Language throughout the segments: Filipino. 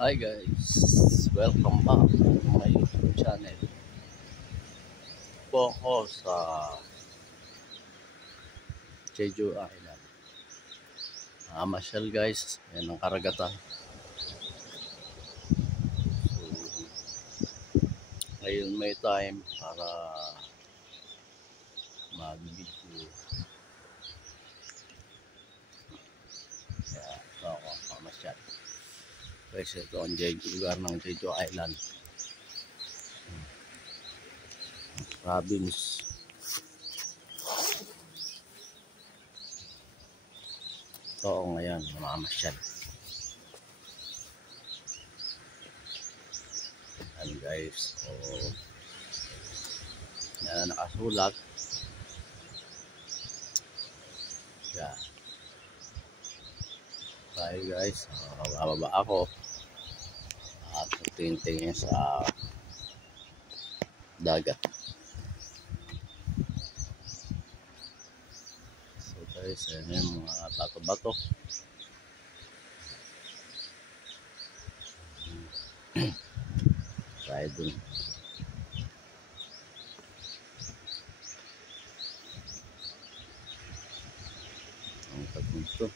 Hi guys, welcome back to my YouTube channel. Po ako sa Jeju Island. Masyal guys, yan ang karagatan. So, ngayon may time para mag-video. Kaya ito ako pamasyal. Guys, ito ang lugar ng Jeju Island. Province. Ito ako ngayon, mamamasyal. Yan guys, so yan nakasulat. Yan. Tayo guys, bababa ako at tingin sa dagat. So guys, yan yung mga bato-bato. Tayo dun. Ang pagpunto.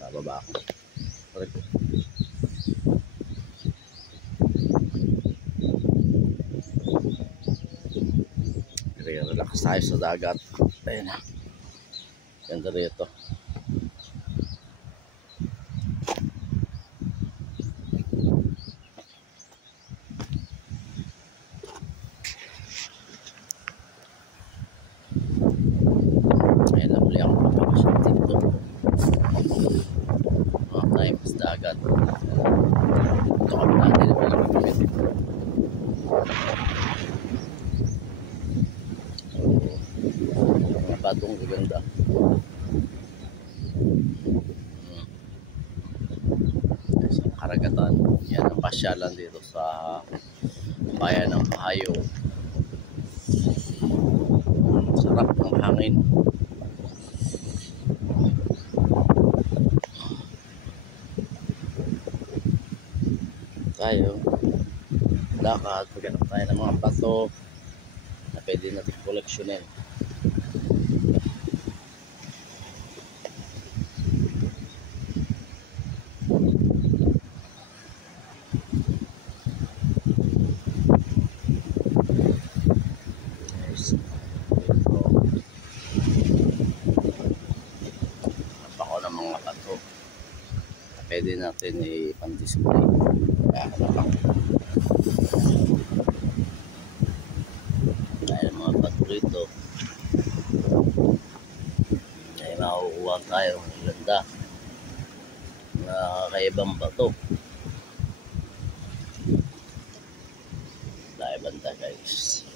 Bababa ako. Correct. Relax tayo sa dagat. Ayun na. Ganda rito. Ayun na, muli ako papakasyon dito. Mga tayo sa dagat. Ito kami natin na pinagpapit. Mga batong gaganda. Isang karagatan. Yan ang pasyalan dito sa bayan ng Mahayo. Sarap ng hangin. Tayo lakad, maghanap tayo ng mga bato na pwede natin koleksyonin. Napako ng mga bato na pwede natin i-pan-display. Kaya hanap ako dahil mga bato rito ay makukuha tayo ng ganda na kakaibang bato. Dahil banda guys,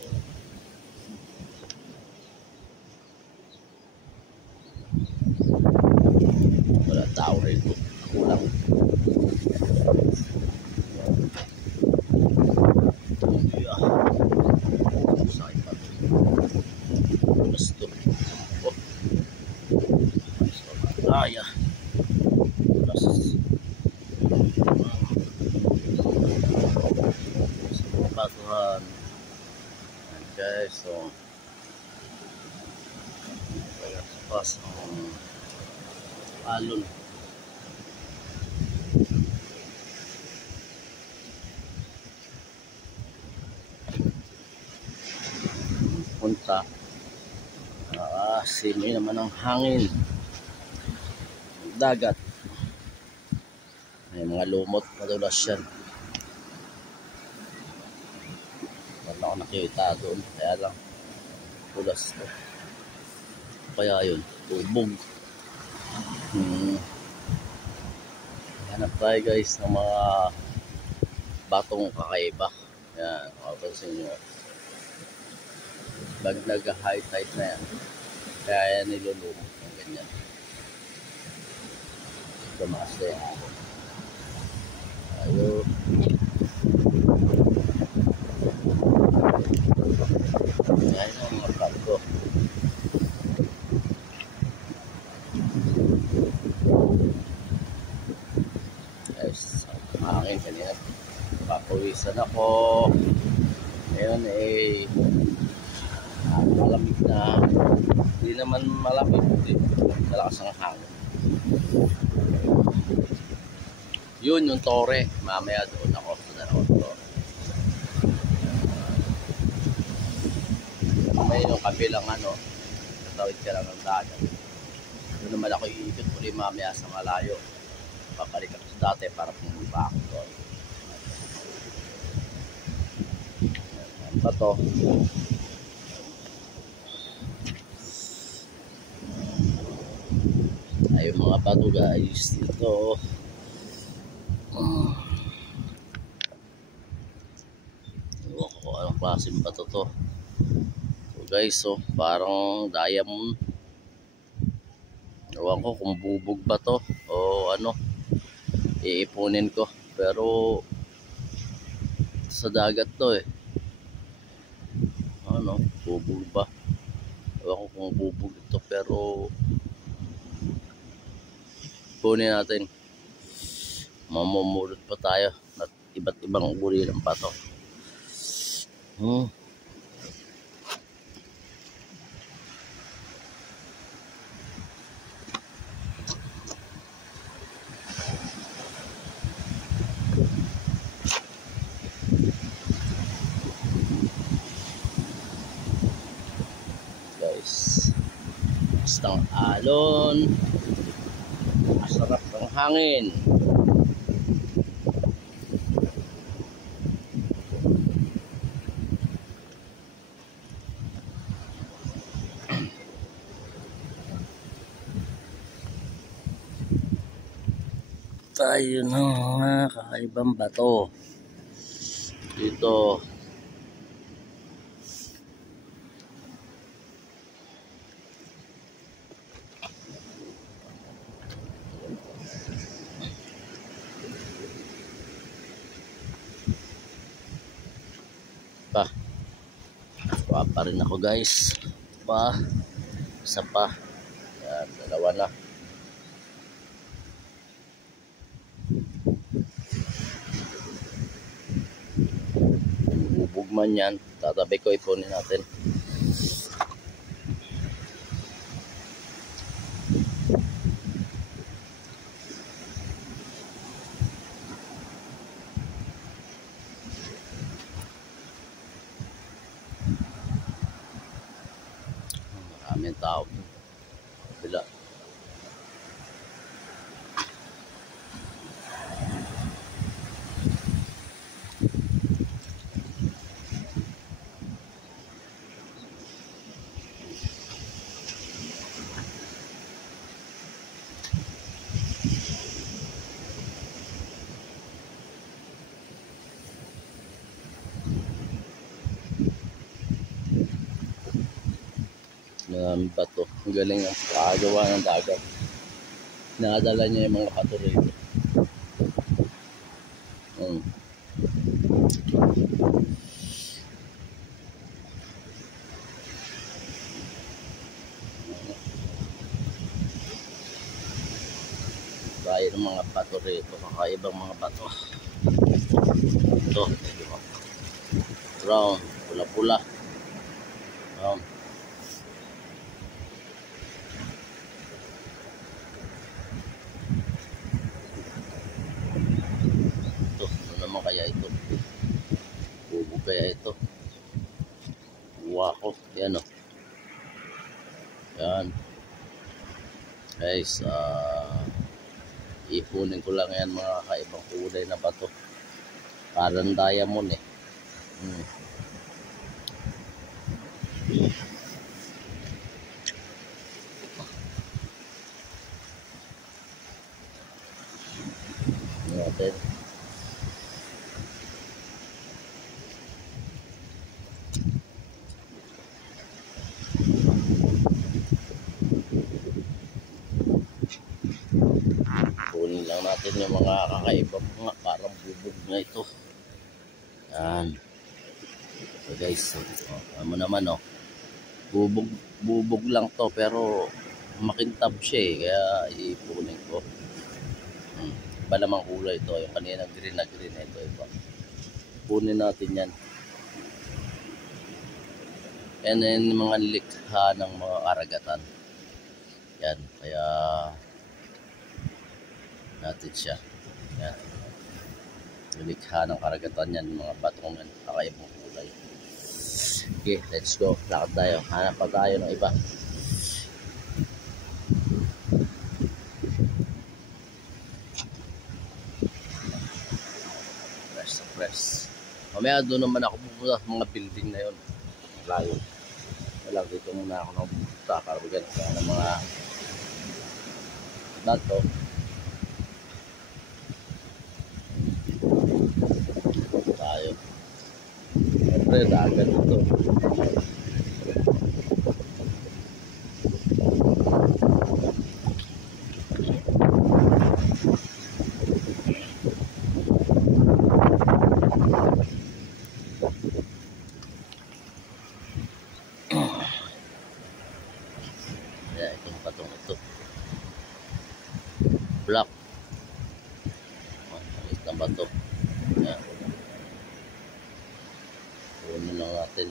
wala tao rito, ako lang. Sakit pa ito. Gusto. Kaya. Plus. Sa batuhan. And guys, so kaya pas ang alon. Punta simoy naman ang hangin, dagat, may mga lumot, madulas yan. Wala ako nakita doon, kaya lang tulas to, kaya yun bubog. Hanap tayo guys ng mga batong kakaiba. Yan, mapapansin nyo, nag-high tide na yan, kaya yan nilulumot ng ganyan. Tumaas na yan. Tayo. Yan yung mga bato. Guys, hangin. Kanina papawisan ako. Ngayon malamig na. Hindi naman malamig, malakas ang hangin. Yun yung tore. Mamaya doon ako sa dalawang tore. Mamaya yung kabilang tatawid ka lang ng dagat. Doon naman ako iikot uli mamaya sa malayo. Papalik ako sa dati para pumunta ako doon. Ano ba to? Ay, yung mga bato guys dito. Ewan ko anong klaseng bato to. So guys, parang diamond. Ewan ko kung bubog ba to o iipunin ko. Pero sa dagat to bubog ba? Ewan ko kung bubog ito, pero punin natin. Mamumulot pa tayo at iba't ibang uri ng bato. Guys, bastang alon, masarap ng hangin. Tayo ng mga kakaibang bato dito. Pa rin ako guys. Isa pa. Yan, dalawa na. Bubog man yan, tatabi ko, ipunin natin. Maraming tao. Bila. Bato. Ang galing ang pagkagawa ng dagat. Nakadala niya yung mga bato rito. Gaya ng mga bato rito. Kakaibang mga bato. Ito. Brown. Pula-pula. Brown. Kaya ito bubog kaya ito. Wow, yan yan guys. Ipunin ko lang yan mga kaibang kulay na bato, parang diamond natin. Kunin lang natin yung mga kakaibang mga parang bubog na ito. Yan. So guys, mo naman bubog lang to, pero makintab siya kaya ipunin ko. Iba namang kulay ito. Yung kanina green na green. Ito iba. Kunin natin yan. Yan yung mga likha ng mga karagatan. Yan. Kaya natin siya. Yan. Likha ng karagatan yan. Mga batong yan. Kakaibang kulay. Okay, let's go. Lakad tayo. Hanap pa tayo ng iba. Press. Mamaya doon naman ako pupunta sa mga building na yun. Layo. Wala, dito muna ako nang pupunta. Karabagan sa mga dato. Tayo. Siyempre, dagat ito. Itong patong ito. Black. Alis ng bato. Yan. Punin lang natin.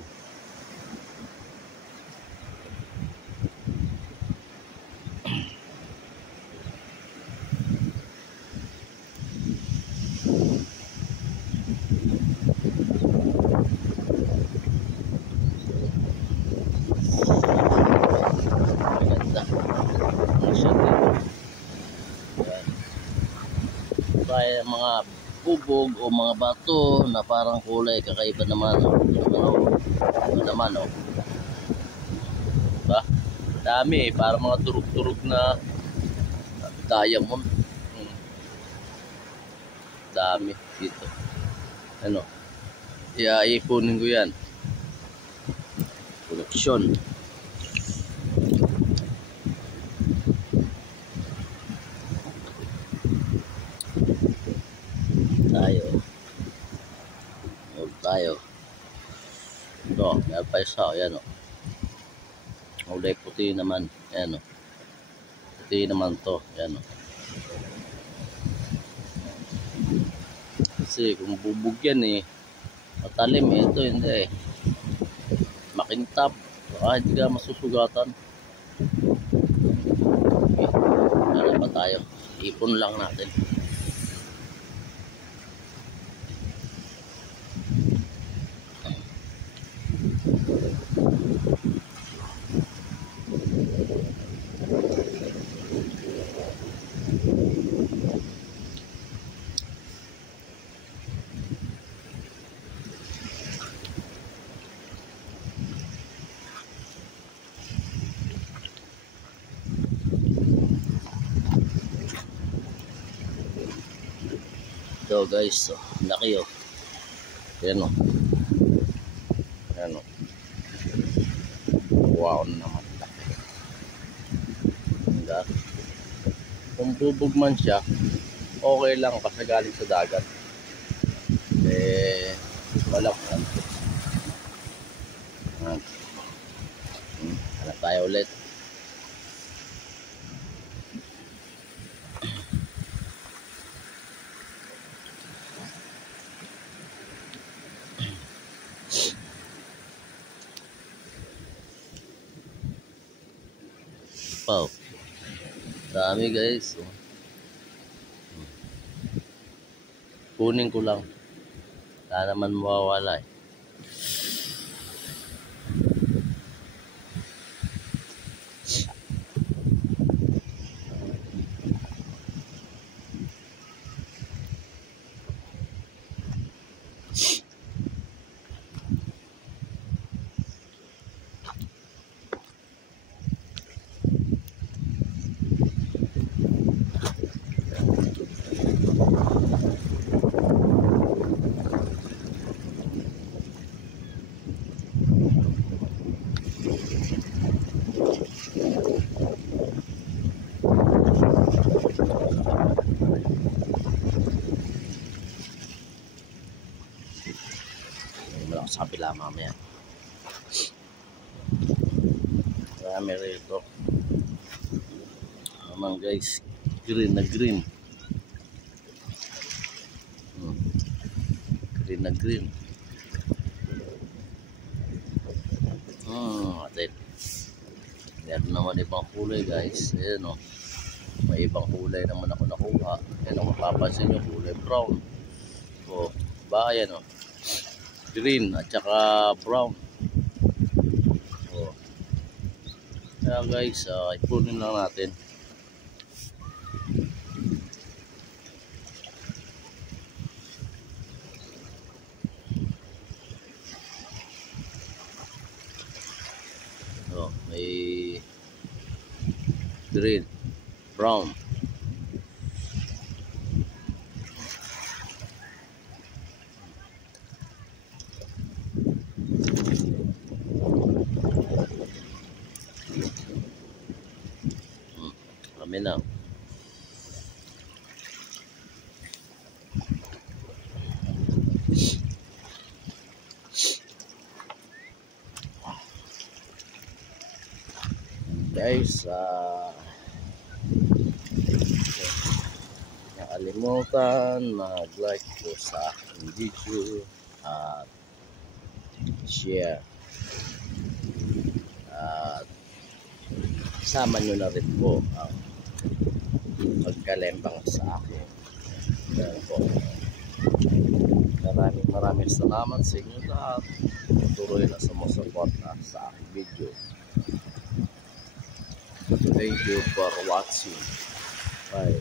Kaya mga bubog o mga bato na parang kulay kakaiba naman. Ano naman oh. Diba? Dami parang mga turug-turug na diamond. Dami dito. Ano? Ipunin ko yan. Koleksyon. Tayo. Ito, meron pa isa. Ayan o. Kulay puti naman. Ayan o. Puti naman to. Ayan o. Kasi kung bubog yan eh. Matalim eh. Ito hindi eh. Makintab. Baka hindi ka masusugatan. Okay. Ano pa tayo? Ipon lang natin. Ito guys, so, laki oh. Ayan oh. Ayan oh. Wow naman laki. Diba? Kung bubog man siya, okay lang kasi galing sa dagat. Eh, walang ano. Hanap tayo ulit. Wow. Dami guys. Kunin ko lang. Wala naman mawawala eh. Sa kabila mamaya. Marami rito. Naman guys, green na green. green na green. Atin. Meron naman ibang kulay guys. Ayan o. May ibang kulay naman ako nakuha. Ayan o, mapapansin nyo kulay brown. O, ba ayan o. Green at saka brown. O. Kaya guys, ipunin lang natin. O, may green, brown. Kami na. Guys, nakalimutan mag-like po sa aking video at share at sama nyo na rin po ang pagkalembang sa akin. Yan po. Maraming salamat sa inyo lahat. Tuloy na sumusuporta sa aking video. Thank you for watching. Bye.